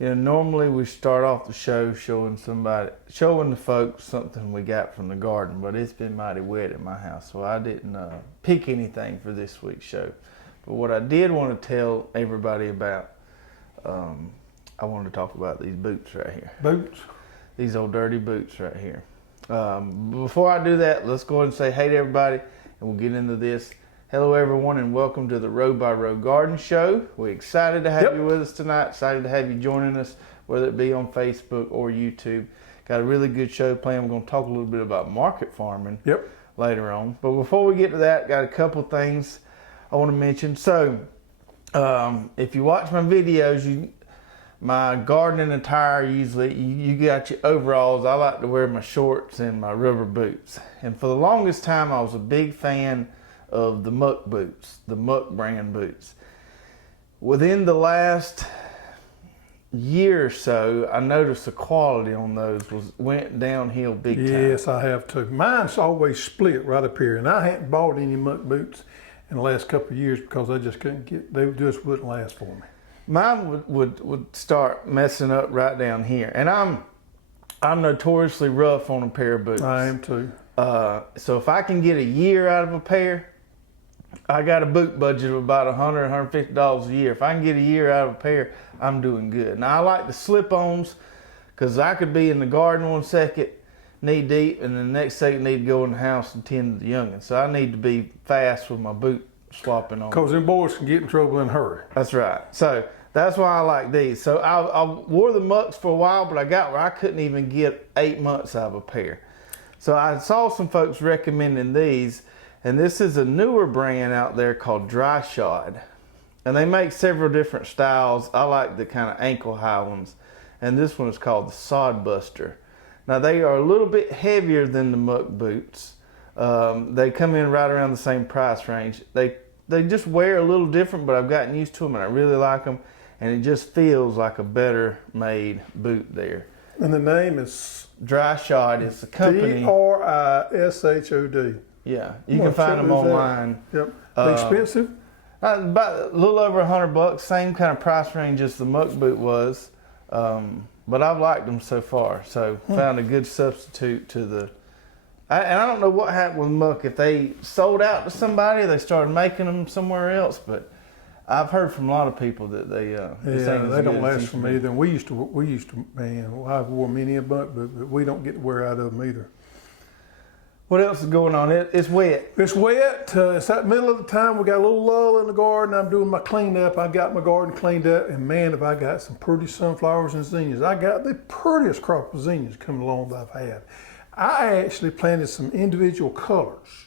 Normally we start off the show showing the folks something we got from the garden, but it's been mighty wet at my house, so I didn't pick anything for this week's show. But what I did want to tell everybody about, I wanted to talk about these boots right here. Boots? These old dirty boots right here. Before I do that, let's go ahead and say hey to everybody, and we'll get into this. Hello everyone, and welcome to the Row by Row Garden Show. We're excited to have you with us tonight, excited to have you joining us, whether it be on Facebook or YouTube. Got a really good show planned. We're going to talk a little bit about market farming later on. But before we get to that, got a couple things I want to mention. So, if you watch my videos, my gardening attire, usually you got your overalls. I like to wear my shorts and my rubber boots. And for the longest time, I was a big fan of the Muck boots, the Muck brand boots. Within the last year or so, I noticed the quality on those went downhill big time. Yes, I have too. Mine's always split right up here, and I hadn't bought any Muck boots in the last couple of years because I just couldn't they just wouldn't last for me. Mine would start messing up right down here, and I'm notoriously rough on a pair of boots. I am too. So if I can get a year out of a pair, I got a boot budget of about $100, $150 a year. If I can get a year out of a pair, I'm doing good. Now I like the slip-ons because I could be in the garden one second, knee deep, and the next second need to go in the house and tend to the youngins. So I need to be fast with my boot swapping on. Because them boys can get in trouble in a hurry. That's right. So that's why I like these. So I wore the Mucks for a while, but I got where I couldn't even get 8 months out of a pair. So I saw some folks recommending these, and this is a newer brand out there called Dry Shod. And they make several different styles. I like the kind of ankle high ones. And this one is called the Sod Buster. Now they are a little bit heavier than the Muck boots. They come in right around the same price range. They just wear a little different, but I've gotten used to them and I really like them. And it just feels like a better made boot there. And the name is Dry Shod. It's a company. DRISHOD. Yeah, you can find them online. Yep. Expensive? About a little over $100, same kind of price range as the Muck boot was. But I've liked them so far, so found a good substitute to the. And I don't know what happened with Muck, if they sold out to somebody, they started making them somewhere else. But I've heard from a lot of people that they they don't last for me either. We used to man, I've wore many a Muck boot, but we don't get to wear out of them either. What else is going on? It's wet. It's wet. It's that middle of the time. We got a little lull in the garden. I'm doing my cleanup. I got my garden cleaned up, and man, have I got some pretty sunflowers and zinnias. I got the prettiest crop of zinnias coming along that I've had. I actually planted some individual colors,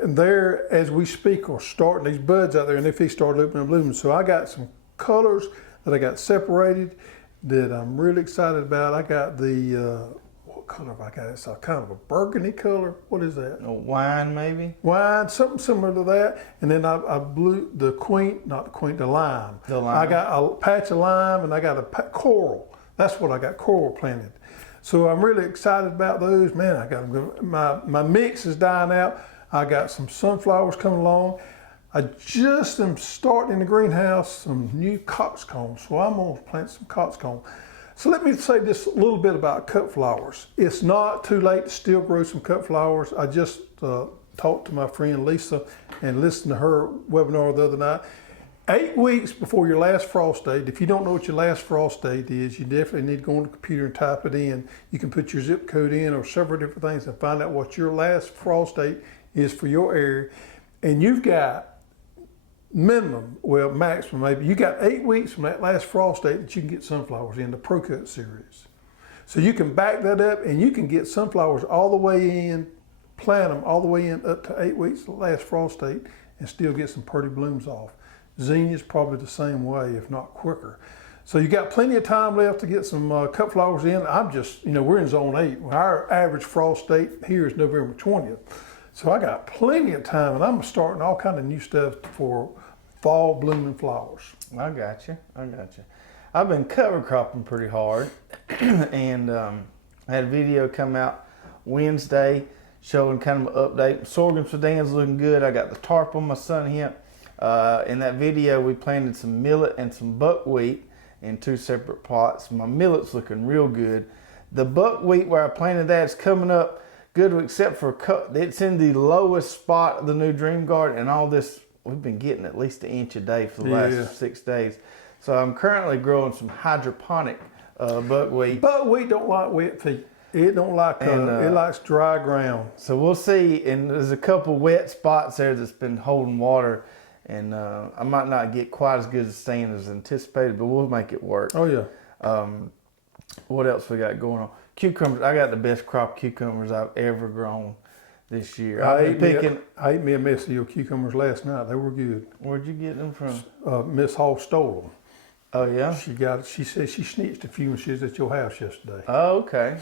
and there, as we speak, are starting these buds out there, and if they start opening and blooming. So I got some colors that I got separated that I'm really excited about. I got the color have I got? It's a kind of a burgundy color. What is that? A wine, maybe? Wine, something similar to that. And then I blew the lime. The lime. I got a patch of lime and I got a coral. That's what I got, coral planted. So I'm really excited about those. Man, I got them. My mix is dying out. I got some sunflowers coming along. I just am starting in the greenhouse some new coxcombs. So I'm going to plant some coxcombs. So let me say just a little bit about cut flowers. It's not too late to still grow some cut flowers. I just talked to my friend Lisa and listened to her webinar the other night. 8 weeks before your last frost date, if you don't know what your last frost date is, you definitely need to go on the computer and type it in. You can put your zip code in or several different things and find out what your last frost date is for your area. And you've got minimum, well, maximum maybe, you got 8 weeks from that last frost date that you can get sunflowers in the ProCut series. So you can back that up and you can get sunflowers all the way in, plant them all the way in up to 8 weeks, the last frost date, and still get some pretty blooms off. Zinnias probably the same way, if not quicker. So you got plenty of time left to get some cut flowers in. I'm just, we're in zone 8. Our average frost date here is November 20th. So I got plenty of time and I'm starting all kind of new stuff for fall blooming flowers. I got you. I've been cover cropping pretty hard, and I had a video come out Wednesday showing kind of an update. Sorghum Sudan's looking good. I got the tarp on my sun hemp. In that video, we planted some millet and some buckwheat, in 2 separate plots. My millet's looking real good. The buckwheat where I planted that is coming up good, except for it's in the lowest spot of the new Dream Garden, and all this, we've been getting at least an inch a day for the last 6 days. So I'm currently growing some hydroponic buckwheat. Buckwheat don't like wet feet. It don't like, it likes dry ground. So we'll see, and there's a couple wet spots there that's been holding water, and I might not get quite as good a stand as anticipated, but we'll make it work. Oh yeah. What else we got going on? Cucumbers. I got the best crop of cucumbers I've ever grown this year. I ate me a mess of your cucumbers last night. They were good. Where'd you get them from? Miss Hall stole them. Oh yeah. She said she snitched a few when she was at your house yesterday. Oh okay.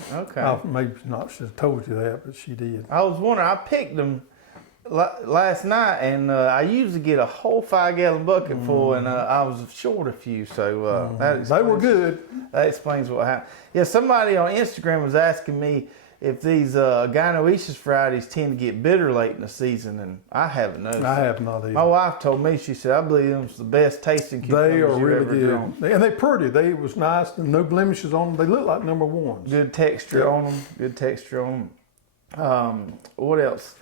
Maybe not. She told you that, but she did. I was wondering. I picked them last night, and I usually get a whole 5-gallon bucket full, and I was short a few, so they were good. That explains what happened. Yeah, somebody on Instagram was asking me if these Gynoecious varieties tend to get bitter late in the season, and I haven't noticed. I have not either. My wife told me, she said, I believe them's the best tasting cucumbers they are really ever good. grown. And they pretty. They was nice. No blemishes on them. They look like number ones. Good texture on them. Good texture on them. What else?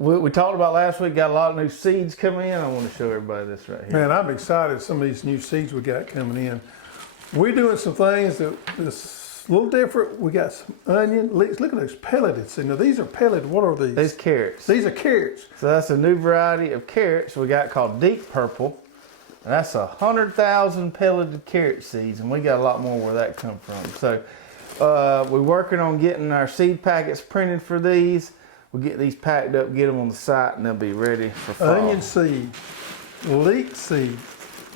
We talked about last week, got a lot of new seeds coming in. I want to show everybody this right here. Man, I'm excited some of these new seeds we got coming in. We're doing some things that's a little different. We got some onion. Look at those pelleted seeds. Now, these are pelleted. What are these? These carrots. These are carrots. So that's a new variety of carrots we got called Deep Purple. And that's 100,000 pelleted carrot seeds, and we got a lot more where that come from. So we're working on getting our seed packets printed for these. We'll get these packed up, get them on the site, and they'll be ready for fall. Onion seed, leek seed.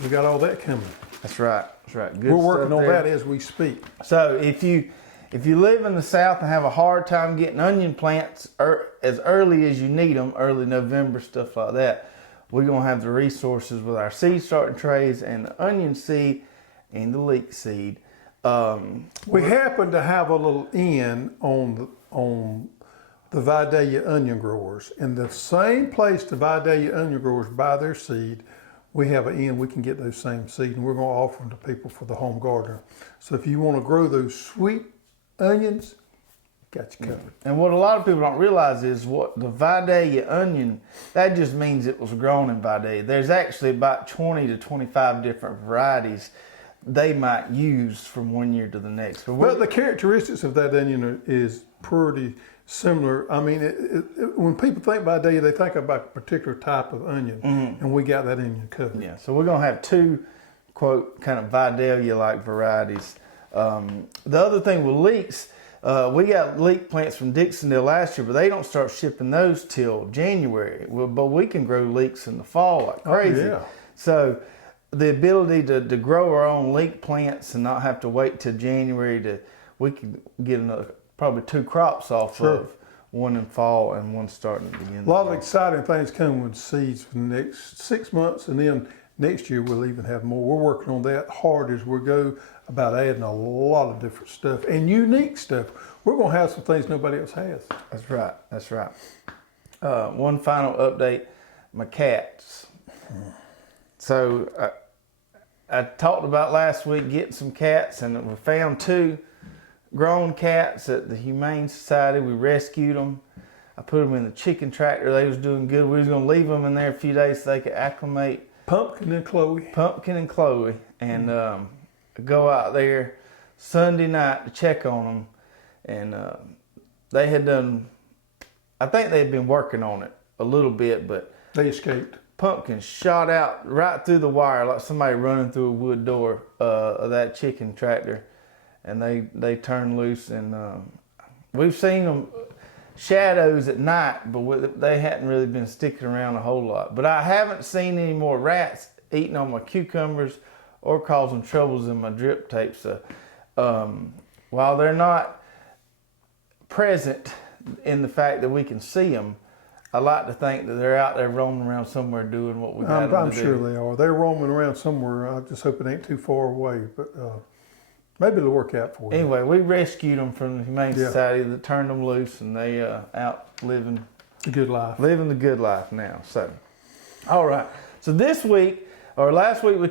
We got all that coming. That's right. That's right. Good. We're working on there. that as we speak. So if you live in the South and have a hard time getting onion plants as early as you need them, early November, stuff like that, we're going to have the resources with our seed starting trays and the onion seed and the leek seed. We happen to have a little in on the Vidalia onion growers. In the same place the Vidalia onion growers buy their seed, we have an end. We can get those same seeds, and we're going to offer them to people for the home gardener. So if you want to grow those sweet onions, got you covered. And what a lot of people don't realize is what the Vidalia onion, that just means it was grown in Vidalia. There's actually about 20 to 25 different varieties they might use from one year to the next. But the characteristics of that onion is pretty similar. I mean, when people think Vidalia, they think about a particular type of onion, and we got that onion covered. Yeah, so we're going to have 2, quote, kind of Vidalia-like varieties. The other thing with leeks, we got leek plants from Dixondale last year, but they don't start shipping those till January. But we can grow leeks in the fall like crazy. Oh, yeah. So the ability to grow our own leek plants and not have to wait till January we can get probably 2 crops off of, one in fall and one starting at the end. A lot of exciting things coming with seeds for the next 6 months, and then next year we'll even have more. We're working on that hard as we go about adding a lot of different stuff and unique stuff. We're going to have some things nobody else has. That's right. That's right. One final update, my cats. So I talked about last week getting some cats, and we found 2 grown cats at the Humane Society. We rescued them. I put them in the chicken tractor. They was doing good. We was going to leave them in there a few days so they could acclimate. Pumpkin and Chloe. And go out there Sunday night to check on them. And they had done, I think they had been working on it a little bit, but they escaped. Pumpkin shot out right through the wire like somebody running through a wood door of that chicken tractor. And they turned loose, and we've seen them shadows at night, but they hadn't really been sticking around a whole lot. But I haven't seen any more rats eating on my cucumbers or causing troubles in my drip tape. So while they're not present in the fact that we can see them, I like to think that they're out there roaming around somewhere doing what we got them to do. I'm sure they are. They're roaming around somewhere. I just hope it ain't too far away, but maybe it'll work out for you. Anyway, we rescued them from the Humane Society that turned them loose, and they out living the good life. Living the good life now. So, all right. So this week, or last week we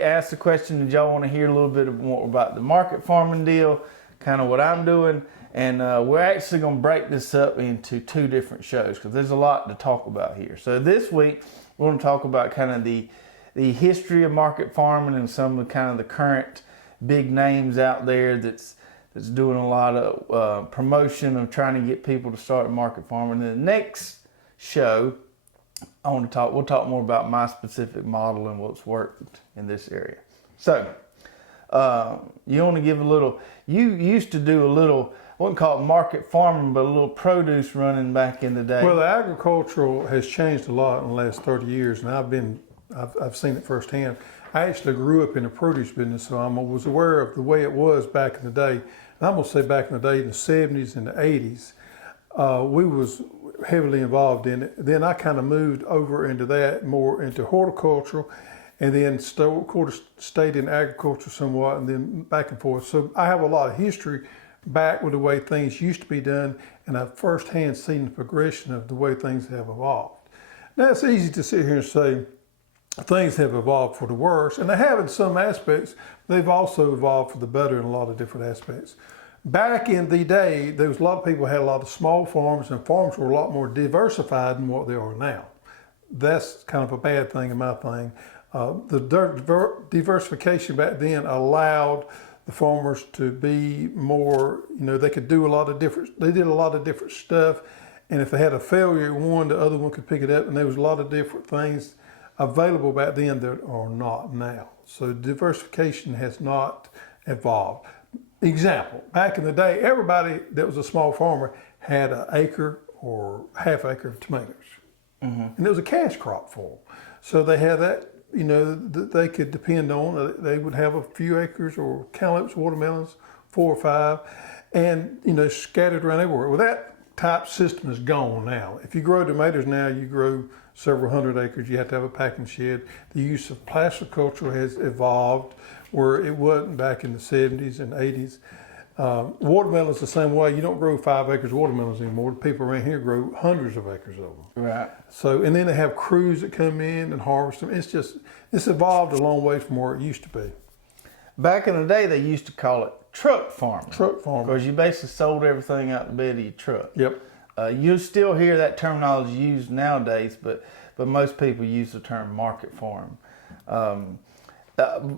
asked the question, did y'all want to hear a little bit more about the market farming deal, kind of what I'm doing, and we're actually going to break this up into 2 different shows because there's a lot to talk about here. So this week we're going to talk about kind of the history of market farming and some of the kind of the current big names out there that's doing a lot of promotion of trying to get people to start market farming. And the next show, we'll talk more about my specific model and what's worked in this area. So, you want to give a little, you used to do a little, I wouldn't call it market farming, but a little produce running back in the day. Well, the agricultural has changed a lot in the last 30 years, and I've seen it firsthand. I actually grew up in the produce business, so I was aware of the way it was back in the day. And I'm going to say back in the day, in the 70s and the 80s, we was heavily involved in it. Then I kind of moved over into that, more into horticultural, and then stayed in agriculture somewhat, and then back and forth. So I have a lot of history back with the way things used to be done, and I've firsthand seen the progression of the way things have evolved. Now, it's easy to sit here and say things have evolved for the worse, and they have in some aspects. They've also evolved for the better in a lot of different aspects. Back in the day, there was a lot of people who had a lot of small farms, and farms were a lot more diversified than what they are now. That's kind of a bad thing in my thing. The diversification back then allowed the farmers to be more, they could do they did a lot of different stuff, and if they had a failure in one, the other one could pick it up, and there was a lot of different things available back then that are not now. So diversification has not evolved. Example, back in the day, everybody that was a small farmer had an acre or half acre of tomatoes. And it was a cash crop for them. So they had that, that they could depend on. They would have a few acres or cantaloupes, watermelons, 4 or 5, and, scattered around everywhere. Well, that type system is gone now. If you grow tomatoes now, you grow several hundred acres. You have to have a packing shed. The use of plasticulture has evolved where it wasn't back in the 70s and 80s. Watermelons the same way. You don't grow 5 acres of watermelons anymore. People around here grow hundreds of acres of them. Right. So, and then they have crews that come in and harvest them. It's evolved a long way from where it used to be. Back in the day, they used to call it truck farming. Truck farming. Because you basically sold everything out the bed of your truck. Yep. You still hear that terminology used nowadays, but most people use the term market farm.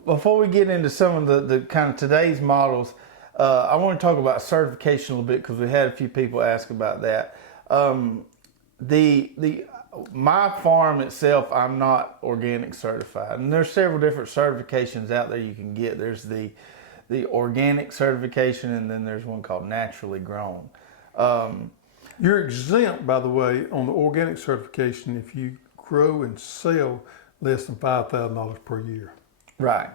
Before we get into some of the kind of today's models, I want to talk about certification a little bit because we had a few people ask about that. My farm itself, I'm not organic certified, and there's several different certifications out there you can get. There's the organic certification, and then there's one called naturally grown. You're exempt, by the way, on the organic certification if you grow and sell less than $5,000 per year. Right.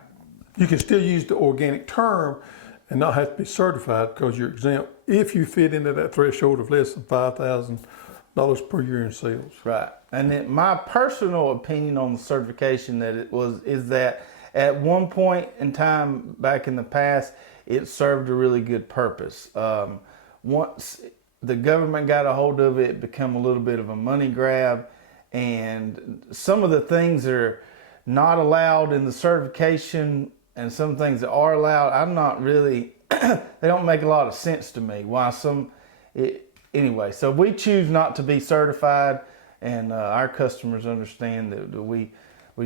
You can still use the organic term and not have to be certified because you're exempt if you fit into that threshold of less than $5,000 per year in sales. Right. And then my personal opinion on the certification is that at one point in time back in the past, it served a really good purpose. Once the government got a hold of it, it became a little bit of a money grab, and some of the things that are not allowed in the certification and some things that are allowed, I'm not really, they don't make a lot of sense to me. Anyway, so we choose not to be certified, and our customers understand that we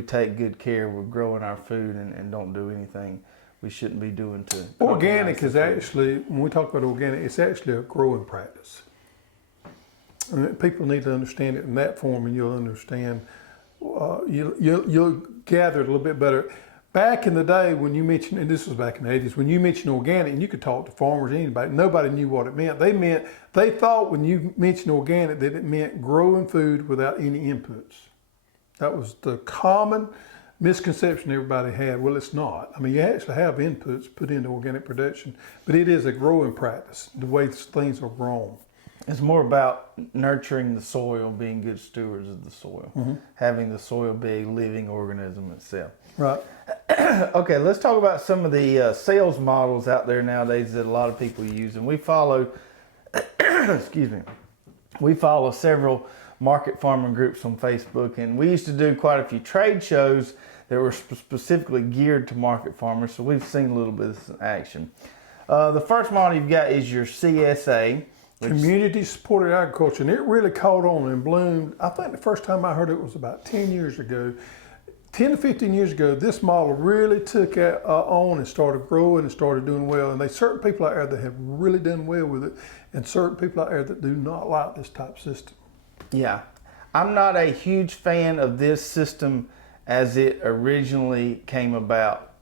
take good care. We're growing our food and don't do anything we shouldn't be doing to. Organic is actually, when we talk about organic, it's actually a growing practice. And people need to understand it in that form, and you'll understand, you'll gather it a little bit better. Back in the day when you mentioned, and this was back in the 80s, when you mentioned organic, and you could talk to farmers, anybody, nobody knew what it meant. They thought when you mentioned organic that it meant growing food without any inputs. That was the common misconception everybody had. Well, it's not. I mean, you actually have inputs put into organic production, but it is a growing practice, the way things are grown. It's more about nurturing the soil, being good stewards of the soil, having the soil be a living organism itself. Right. Okay, let's talk about some of the sales models out there nowadays that a lot of people use. And we follow, we follow several market farming groups on Facebook. And we used to do quite a few trade shows that were specifically geared to market farmers. So we've seen a little bit of this in action. The first model you've got is your CSA. Community supported agriculture, and it really caught on and bloomed. I think the first time I heard it was about 10 years ago. 10 to 15 years ago, this model really took on and started growing and started doing well. And there's certain people out there that have really done well with it, and certain people out there that do not like this type of system. Yeah, I'm not a huge fan of this system as it originally came about,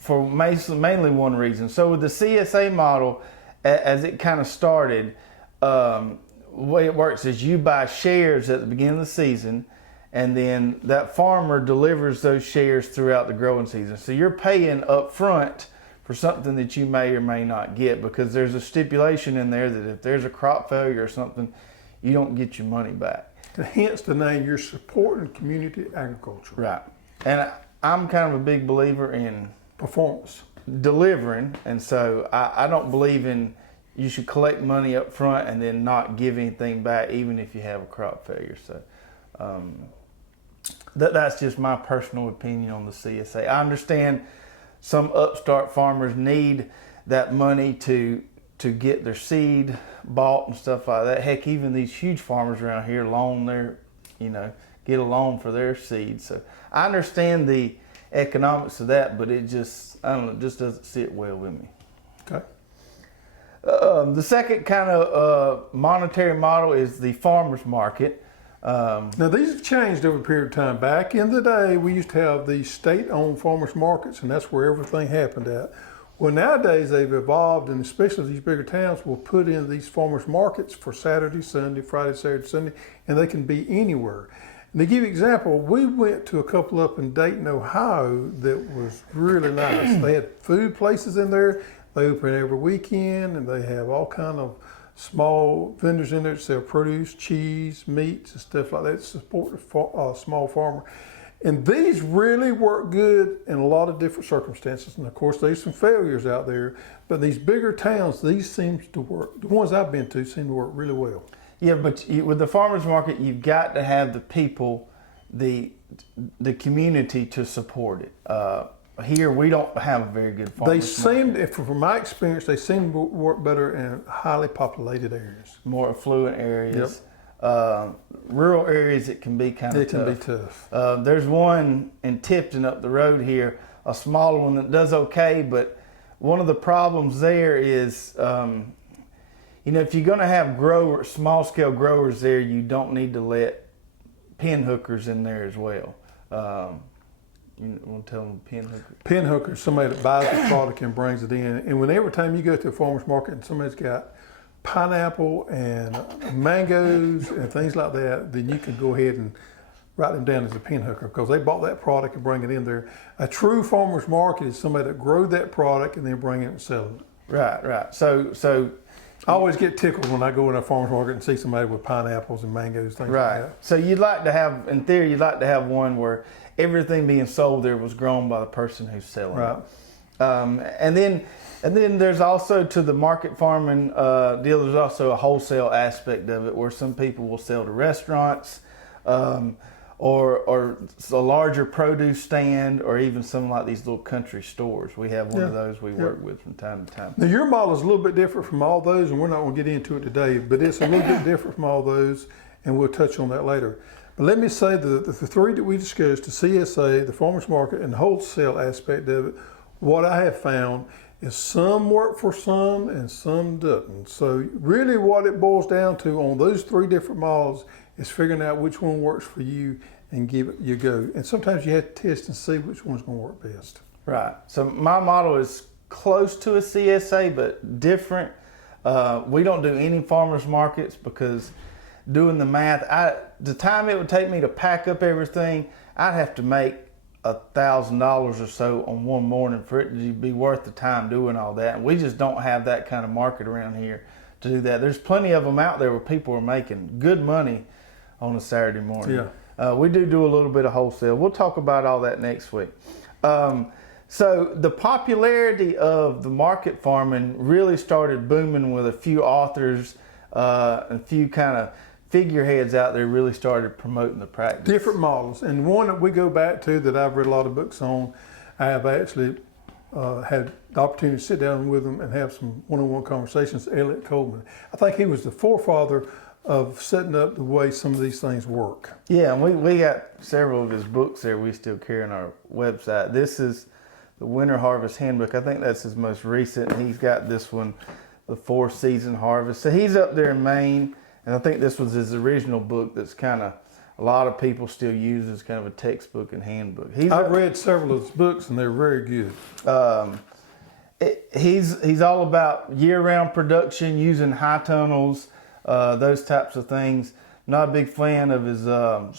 for mainly one reason. So with the CSA model, as it kind of started, the way it works is you buy shares at the beginning of the season, and then that farmer delivers those shares throughout the growing season. So you're paying up front for something that you may or may not get, because there's a stipulation in there that if there's a crop failure or something, you don't get your money back. Hence the name, you're supporting community agriculture. Right. And I'm kind of a big believer in Performance. delivering, and so I don't believe in you should collect money up front and then not give anything back, even if you have a crop failure. So that's just my personal opinion on the CSA. I understand some upstart farmers need that money to get their seed bought and stuff like that. Heck, even these huge farmers around here get a loan for their seed. So I understand the economics of that, but it just doesn't sit well with me. Okay. The second kind of monetary model is the farmer's market. Now these have changed over a period of time. Back in the day, we used to have these state-owned farmers markets, and that's where everything happened at. Well, nowadays they've evolved, and especially these bigger towns will put in these farmers markets for Saturday, Sunday, Friday, Saturday, Sunday, and they can be anywhere. And to give you an example, we went to a couple up in Dayton, Ohio that was really nice. They had food places in there. They open every weekend, and they have all kind of small vendors in there that sell produce, cheese, meats, and stuff like that to support the small farmer. And these really work good in a lot of different circumstances. And of course, there's some failures out there, but these bigger towns, these seem to work. The ones I've been to seem to work really well. Yeah, but with the farmers market, you've got to have the people, the community to support it. Here, we don't have a very good farmers market. From my experience, they seem to work better in highly populated areas. More affluent areas. Yep. Rural areas, it can be kind of tough. It can be tough. There's one in Tipton up the road here, a smaller one that does okay, but one of the problems there is, if you're going to have small-scale growers there, you don't need to let pin hookers in there as well. You want to tell them pin hookers? Pin hookers, somebody that buys the product and brings it in. And every time you go to a farmer's market and somebody's got pineapple and mangoes and things like that, then you can go ahead and write them down as a pin hooker, because they bought that product and bring it in there. A true farmer's market is somebody that grow that product and then bring it and sell it. Right. So I always get tickled when I go in a farmer's market and see somebody with pineapples and mangoes, things like that. So you'd like to have one where everything being sold there was grown by the person who's selling right. it. And then there's also, to the market farming deal, there's also a wholesale aspect of it where some people will sell to restaurants, or a larger produce stand, or even some like these little country stores. We have one of those we work with from time to time. Now your model is a little bit different from all those, and we're not going to get into it today, but it's a little bit different from all those, and we'll touch on that later. But let me say that the three that we discussed, the CSA, the farmers market, and the wholesale aspect of it, what I have found is some work for some and some doesn't. So really what it boils down to on those three different models is figuring out which one works for you and give it your go. And sometimes you have to test and see which one's going to work best. Right. So my model is close to a CSA, but different. We don't do any farmers markets because doing the math, the time it would take me to pack up everything, I'd have to make $1,000 or so on one morning for it to be worth the time doing all that. And we just don't have that kind of market around here to do that. There's plenty of them out there where people are making good money on a Saturday morning. Yeah. We do a little bit of wholesale. We'll talk about all that next week. So the popularity of the market farming really started booming with a few authors, a few kind of figureheads out there really started promoting the practice. Different models. And one that we go back to that I've read a lot of books on, I have actually had the opportunity to sit down with him and have some one-on-one conversations, Elliot Coleman. I think he was the forefather of setting up the way some of these things work. Yeah, and we got several of his books there we still carry on our website. This is the Winter Harvest Handbook. I think that's his most recent. He's got this one, the 4-Season Harvest. So he's up there in Maine, and I think this was his original book that's kind of a lot of people still use as kind of a textbook and handbook. I've read several of his books, and they're very good. He's all about year-round production, using high tunnels, those types of things. Not a big fan of his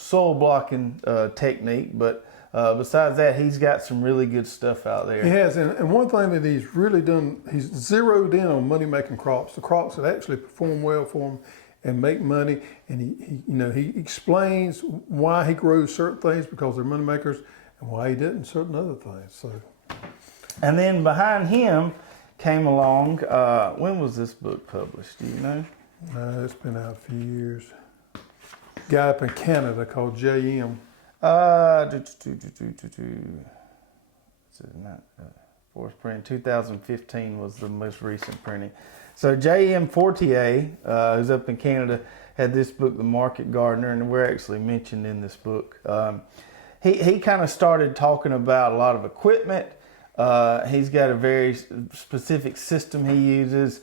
soil blocking technique, but besides that, he's got some really good stuff out there. He has, and one thing that he's really done, he's zeroed in on money-making crops, the crops that actually perform well for him and make money. And he explains why he grows certain things because they're money makers, and why he didn't certain other things. So, and then behind him came along. When was this book published? Do you know? It's been out a few years. Guy up in Canada called J.M. Fourth print, 2015 was the most recent printing. So J.M. Fortier, who's up in Canada, had this book, The Market Gardener, and we're actually mentioned in this book. He kind of started talking about a lot of equipment. He's got a very specific system he uses.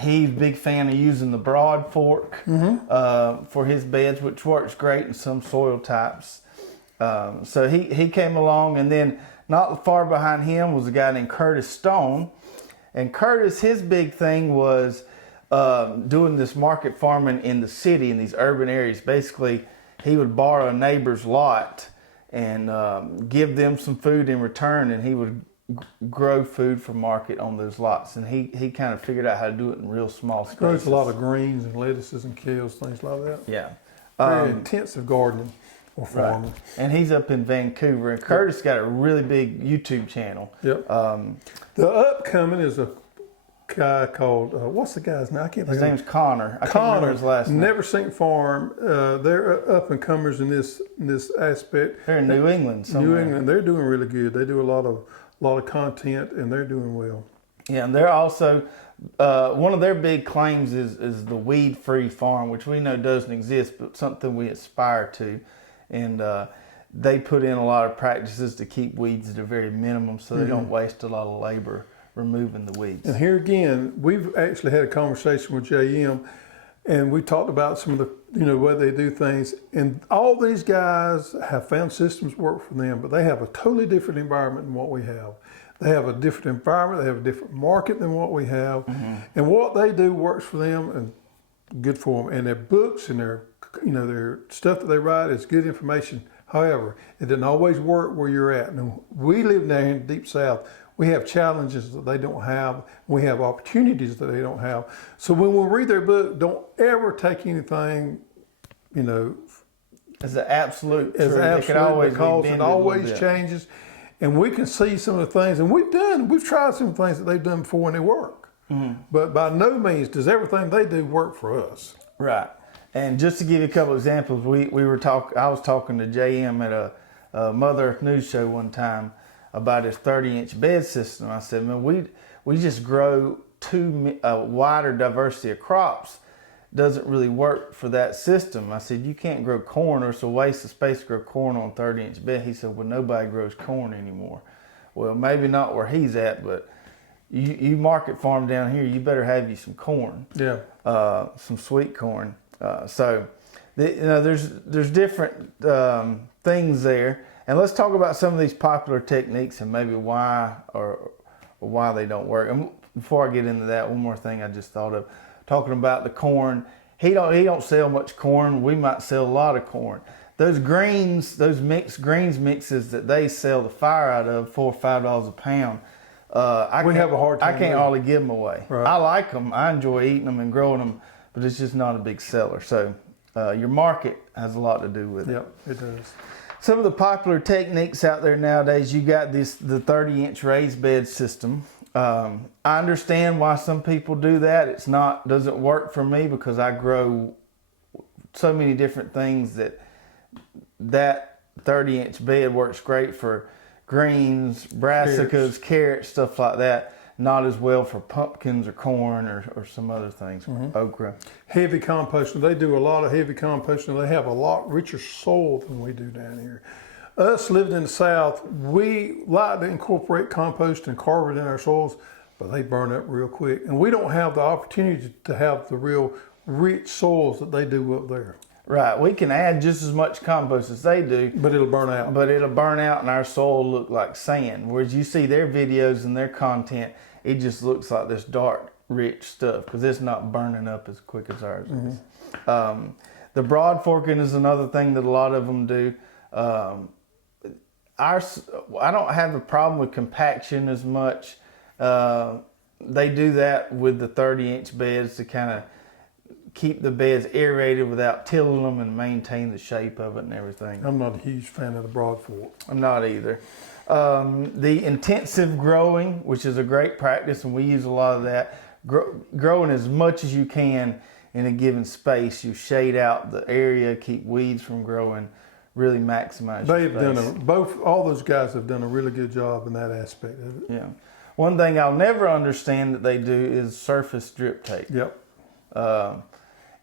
He's a big fan of using the broad fork for his beds, which works great in some soil types. So he came along, and then not far behind him was a guy named Curtis Stone. And Curtis, his big thing was doing this market farming in the city, in these urban areas. Basically, he would borrow a neighbor's lot and give them some food in return, and he would grow food for market on those lots. And he kind of figured out how to do it in real small spaces. Grows a lot of greens and lettuces and kales, things like that. Yeah. Very intensive gardening or farming. Right. And he's up in Vancouver. And Curtis got a really big YouTube channel. Yep. The upcoming is a guy called, what's the guy's name? I can't think His name's Connor. I can't remember his last name. Never Sink Farm. They're up and comers in this aspect. They're in New England somewhere. New England. They're doing really good. They do a lot of content, and they're doing well. Yeah, and they're also one of their big claims is the weed-free farm, which we know doesn't exist, but something we aspire to. And they put in a lot of practices to keep weeds at a very minimum, so they don't waste a lot of labor removing the weeds. And here again, we've actually had a conversation with JM, and we talked about some of the way they do things. And all these guys have found systems work for them, but they have a totally different environment than what we have. They have a different environment, they have a different market than what we have. And what they do works for them and good for them. And their books and their stuff that they write is good information. However, it doesn't always work where you're at. And we live down in the Deep South. We have challenges that they don't have. We have opportunities that they don't have. So when we read their book, don't ever take anything, as an absolute truth. as absolute, always because it always changes. And we can see some of the things, and we've tried some things that they've done before and they work. But by no means does everything they do work for us. Right. And just to give you a couple examples, I was talking to JM at a Mother Earth News show one time about his 30-inch bed system. I said, man, we just grow a wider diversity of crops. Doesn't really work for that system. I said, you can't grow corn, or it's a waste of space to grow corn on a 30-inch bed. He said, well, nobody grows corn anymore. Well, maybe not where he's at, but you market farm down here, you better have you some corn. Yeah. Some sweet corn. There's different things there. And let's talk about some of these popular techniques and maybe why or why they don't work. And before I get into that, one more thing I just thought of. Talking about the corn, he don't sell much corn. We might sell a lot of corn. Those greens, those mixed greens mixes that they sell the fire out of, $4 or $5 a pound. We have a hard time. I can't hardly give them away. Right. I like them. I enjoy eating them and growing them, but it's just not a big seller. So your market has a lot to do with it. Yep, it does. Some of the popular techniques out there nowadays, you got the 30-inch raised bed system. I understand why some people do that. Doesn't work for me because I grow so many different things that 30-inch bed works great for greens, brassicas, carrots, stuff like that. Not as well for pumpkins or corn or some other things, okra. Heavy composting. They do a lot of heavy composting. They have a lot richer soil than we do down here. Us living in the South, we like to incorporate compost and carve it in our soils, but they burn up real quick. And we don't have the opportunity to have the real rich soils that they do up there. Right, we can add just as much compost as they do, But it'll burn out. but it'll burn out and our soil will look like sand. Whereas you see their videos and their content, it just looks like this dark, rich stuff because it's not burning up as quick as ours is. The broad forking is another thing that a lot of them do. I don't have a problem with compaction as much. They do that with the 30-inch beds to kind of keep the beds aerated without tilling them and maintain the shape of it and everything. I'm not a huge fan of the broad fork. I'm not either. The intensive growing, which is a great practice, and we use a lot of that. Growing as much as you can in a given space. You shade out the area, keep weeds from growing, really maximize your space. All those guys have done a really good job in that aspect of it. Yeah. One thing I'll never understand that they do is surface drip tape. Yep.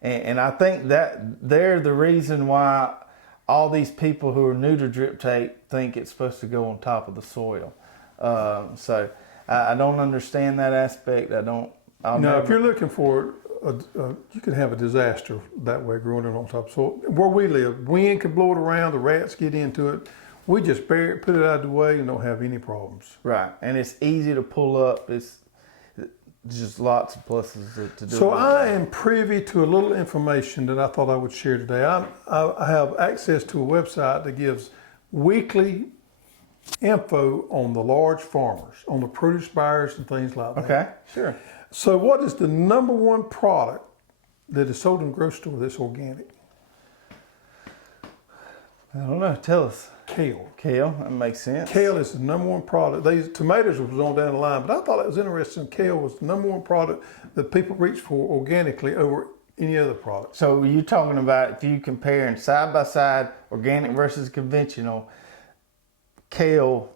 And I think that they're the reason why all these people who are new to drip tape think it's supposed to go on top of the soil. So I don't understand that aspect. If you're looking for you can have a disaster that way growing it on top of soil. Where we live, wind can blow it around, the rats get into it. We just bury it, put it out of the way, and don't have any problems. Right, and it's easy to pull up. It's just lots of pluses to do. So I am privy to a little information that I thought I would share today. I have access to a website that gives weekly info on the large farmers, on the produce buyers and things like that. Okay, sure. So what is the number one product that is sold in the grocery store that's organic? I don't know. Tell us. Kale. Kale, that makes sense. Kale is the number one product. Tomatoes was on down the line, but I thought it was interesting. Kale was the number one product that people reach for organically over any other product. So you're talking about if you comparing side by side organic versus conventional, kale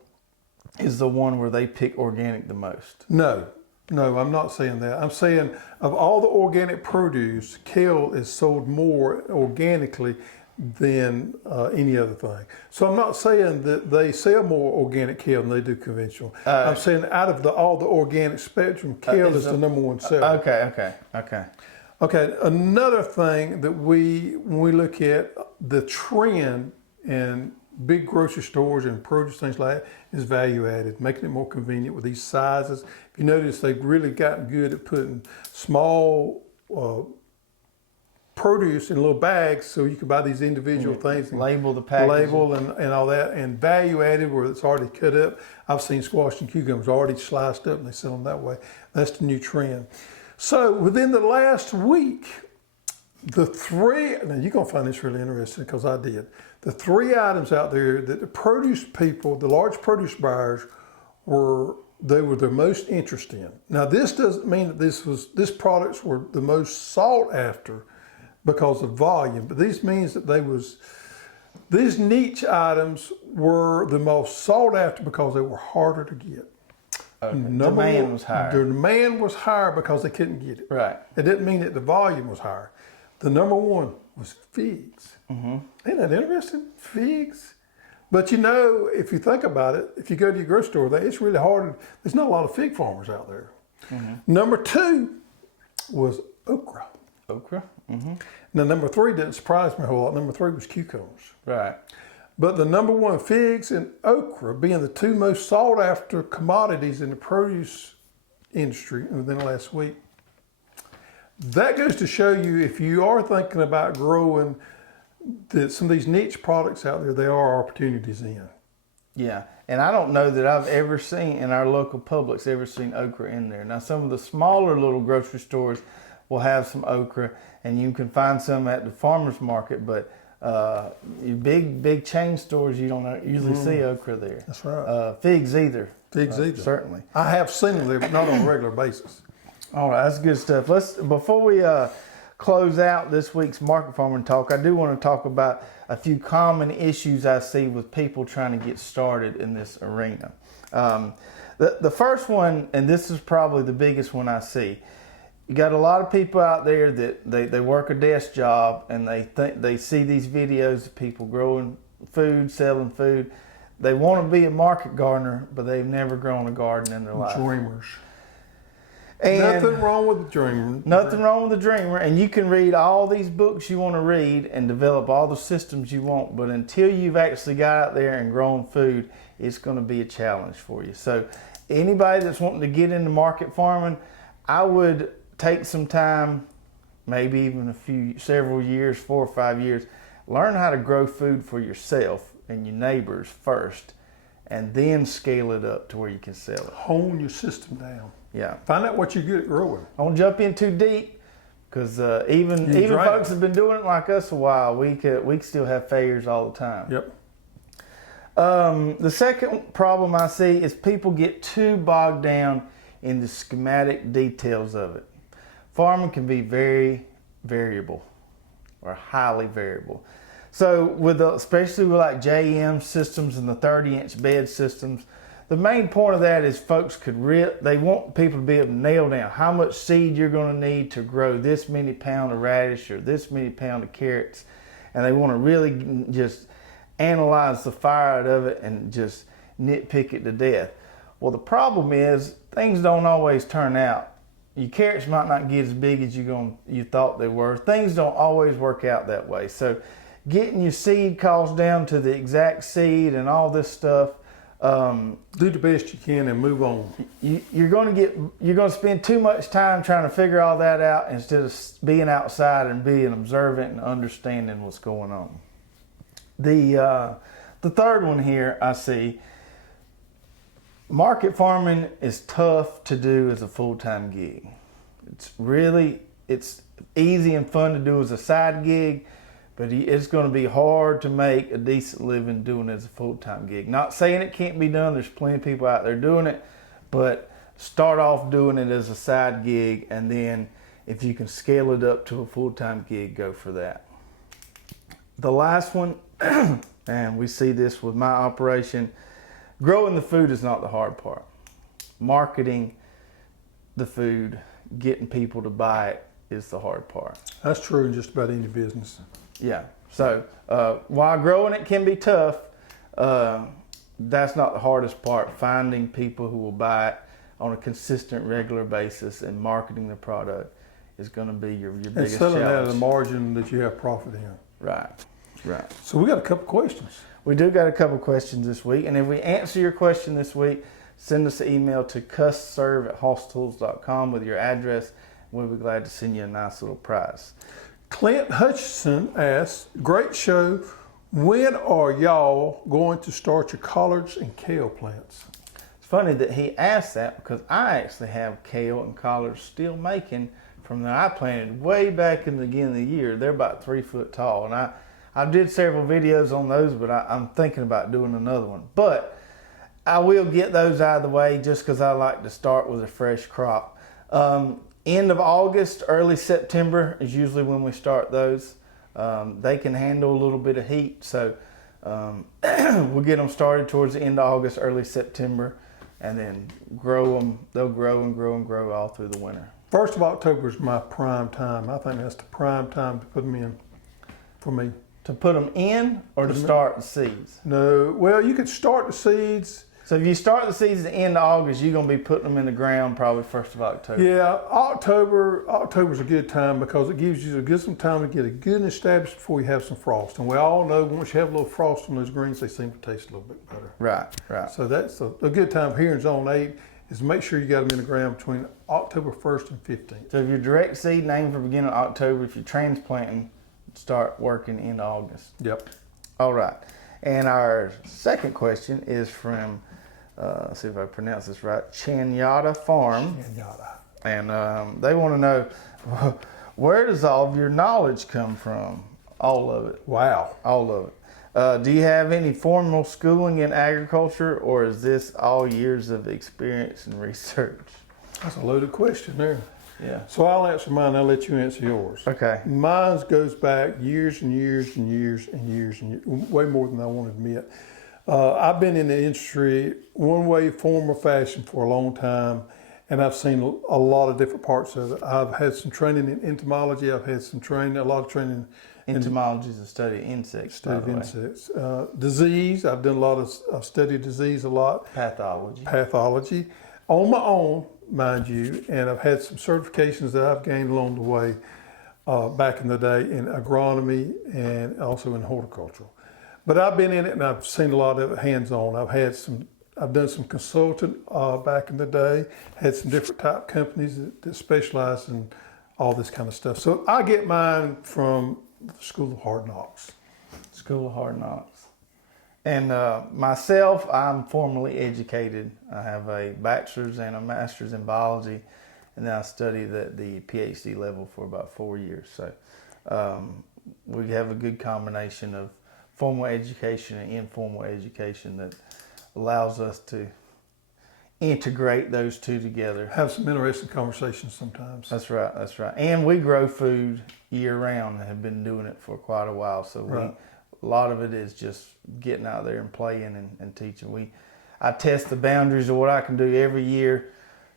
is the one where they pick organic the most. No, I'm not saying that. I'm saying of all the organic produce, kale is sold more organically than any other thing. So I'm not saying that they sell more organic kale than they do conventional. I'm saying out of all the organic spectrum, kale is the number one seller. Okay. Another thing that when we look at the trend in big grocery stores and produce, things like that, is value added, making it more convenient with these sizes. If you notice, they've really gotten good at putting small produce in little bags so you can buy these individual things and label the package, label and all that, and value added where it's already cut up. I've seen squash and cucumbers already sliced up and they sell them that way. That's the new trend. So within the last week, now you're gonna find this really interesting because I did. The 3 items out there that the produce people, the large produce buyers, were the most interested in. Now this doesn't mean that these products were the most sought after because of volume, but this means that these niche items were the most sought after because they were harder to get. Demand was higher. The demand was higher because they couldn't get it. Right. It didn't mean that the volume was higher. The number one was figs. Mm-hmm. Ain't that interesting? Figs. But if you think about it, if you go to your grocery store, it's really hard. There's not a lot of fig farmers out there. Mm-hmm. Number 2 was okra. Okra. Mm-hmm. Now, number 3 didn't surprise me a whole lot. Number 3 was cucumbers. Right. But the number one, figs and okra, being the 2 most sought after commodities in the produce industry within the last week. That goes to show you, if you are thinking about growing some of these niche products out there are opportunities in. Yeah, and I don't know that I've ever seen in our local Publix okra in there. Now, some of the smaller little grocery stores will have some okra, and you can find some at the farmer's market, but your big chain stores, you don't usually see okra there. That's right. Figs either. Certainly. I have seen them there, but not on a regular basis. All right, that's good stuff. Before we close out this week's market farming talk, I do want to talk about a few common issues I see with people trying to get started in this arena. The first one, and this is probably the biggest one I see, you got a lot of people out there that they work a desk job and they see these videos of people growing food, selling food. They want to be a market gardener, but they've never grown a garden in their life. Dreamers. And nothing wrong with the dreamer. Nothing wrong with the dreamer. And you can read all these books you want to read and develop all the systems you want. But until you've actually got out there and grown food, it's going to be a challenge for you. So anybody that's wanting to get into market farming, I would take some time, maybe even several years, 4 or 5 years, learn how to grow food for yourself and your neighbors first, and then scale it up to where you can sell it. Hone your system down. Yeah. Find out what you're good at growing. Don't jump in too deep, because even folks have been doing it like us a while. We still have failures all the time. Yep. The second problem I see is people get too bogged down in the schematic details of it. Farming can be very variable, or highly variable. So especially with like JM systems and the 30-inch bed systems, the main point of that is folks they want people to be able to nail down how much seed you're going to need to grow this many pound of radish or this many pound of carrots, and they want to really just analyze the fire out of it and just nitpick it to death. Well, the problem is things don't always turn out. Your carrots might not get as big as you thought they were. Things don't always work out that way. So getting your seed costs down to the exact seed and all this stuff, do the best you can and move on. You're going to spend too much time trying to figure all that out instead of being outside and being observant and understanding what's going on. The third one here I see, market farming is tough to do as a full-time gig. It's easy and fun to do as a side gig, but it's going to be hard to make a decent living doing it as a full-time gig. Not saying it can't be done. There's plenty of people out there doing it, but start off doing it as a side gig, and then if you can scale it up to a full-time gig, go for that. The last one, and we see this with my operation, growing the food is not the hard part. Marketing the food, getting people to buy it is the hard part. That's true in just about any business. Yeah. So while growing it can be tough, that's not the hardest part. Finding people who will buy it on a consistent, regular basis and marketing the product is going to be your biggest challenge. And selling that at a margin that you have profit in. Right. So we got a couple questions. We do got a couple questions this week, and if we answer your question this week, send us an email to custserve@hosstools.com with your address. We'll be glad to send you a nice little prize. Clint Hutchison asks, great show. When are y'all going to start your collards and kale plants? It's funny that he asked that because I actually have kale and collards still making from that I planted way back in the beginning of the year. They're about 3 foot tall, and I did several videos on those, but I'm thinking about doing another one. But I will get those out of the way just because I like to start with a fresh crop. End of August, early September is usually when we start those. They can handle a little bit of heat, so we'll get them started towards the end of August, early September, and then grow them. They'll grow and grow and grow all through the winter. 1st of October is my prime time. I think that's the prime time to put them in for me. To put them in or to start the seeds? No, well, you could start the seeds. So if you start the seeds at the end of August, you're going to be putting them in the ground probably 1st of October. Yeah, October's a good time because it gives some time to get a good established before you have some frost. And we all know once you have a little frost on those greens, they seem to taste a little bit better. Right. So that's a good time here in Zone 8 is to make sure you got them in the ground between October 1st and 15th. So if you're direct seed, aim for beginning of October. If you're transplanting, start working in August. Yep. All right. And our second question is from, let's see if I pronounce this right, Chanyata Farm. And they want to know, where does all of your knowledge come from? All of it. Wow. All of it. Do you have any formal schooling in agriculture, or is this all years of experience and research? That's a loaded question there. Yeah. So I'll answer mine. I'll let you answer yours. Okay. Mine goes back years and years and years and years and years, way more than I want to admit. I've been in the industry one way, form, or fashion for a long time, and I've seen a lot of different parts of it. I've had some training in entomology. I've had some training, a lot of training Entomology is a study of insects. study by of the way. insects. Disease. I've done a lot of I've studied disease a lot. Pathology. Pathology on my own, mind you, and I've had some certifications that I've gained along the way back in the day in agronomy and also in horticulture. But I've been in it and I've seen a lot of it hands-on. I've done some consulting back in the day, had some different type companies that specialize in all this kind of stuff. So I get mine from the School of Hard Knocks. School of Hard Knocks. And myself, I'm formally educated. I have a bachelor's and a master's in biology, and then I studied at the PhD level for about 4 years. So we have a good combination of formal education and informal education that allows us to integrate those two together. Have some interesting conversations sometimes. That's right, that's right. And we grow food year round and have been doing it for quite a while. So Right. a lot of it is just getting out there and playing and teaching. I test the boundaries of what I can do every year,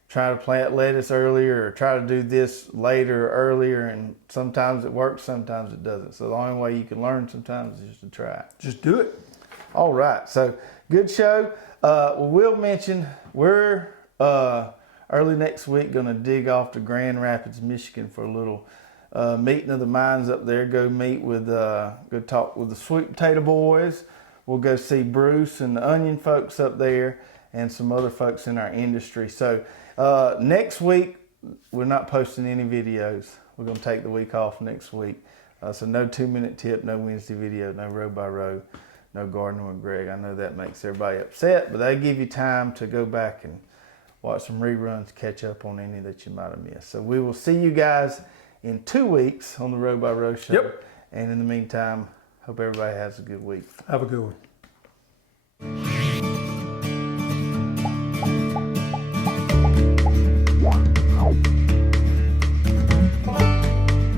try to plant lettuce earlier or try to do this later or earlier, and sometimes it works, sometimes it doesn't. So the only way you can learn sometimes is just to try it. Just do it. All right, so good show. We'll mention we're early next week going to dig off to Grand Rapids, Michigan for a little meeting of the minds up there. Go talk with the Sweet Potato Boys. We'll go see Bruce and the Onion folks up there and some other folks in our industry. So next week, we're not posting any videos. We're going to take the week off next week. So no 2-minute tip, no Wednesday video, no row by row, no Gardner and Greg. I know that makes everybody upset, but they give you time to go back and watch some reruns, catch up on any that you might have missed. So we will see you guys in 2 weeks on the Row by Row show. Yep. And in the meantime, hope everybody has a good week. Have a good one.